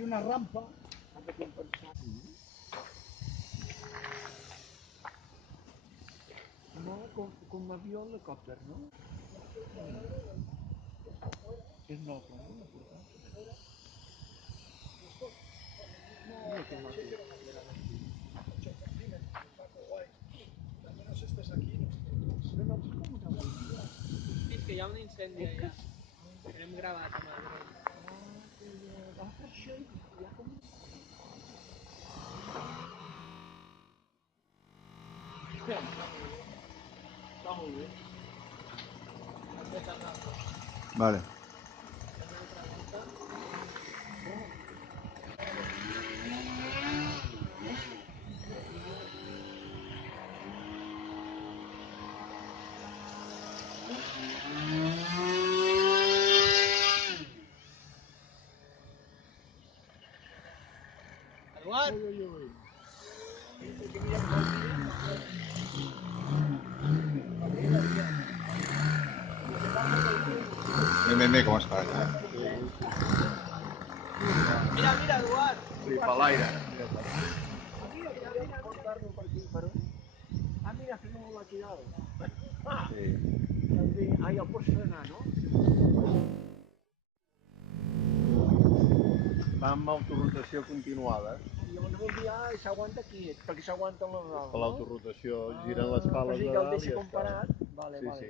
aquí una rampa, has de compensar. No, con avió helicòpter, no? És noble, no? Mira que maco. No, és com una boia. És que hi ha un incendi allà. Hem gravat amb el dron. Per això hi ha com... Està molt bé. Has fet el nostre. Vale. Una altra volta. Eduard! Bé, com està allà. Mira, mira, Eduard! Sí, per l'aire. Ah, mira, fem la tirada. Sí. També, ah, ja el pots frenar, no? Va amb autorrotació continuada. Llavors vol dir, s'aguanta aquí, perquè s'aguanta la dalt, Per no? l'autorrotació giren les pales Pues de ja el dalt i deixa ja comparat. està. Vale, Sí, vale. sí.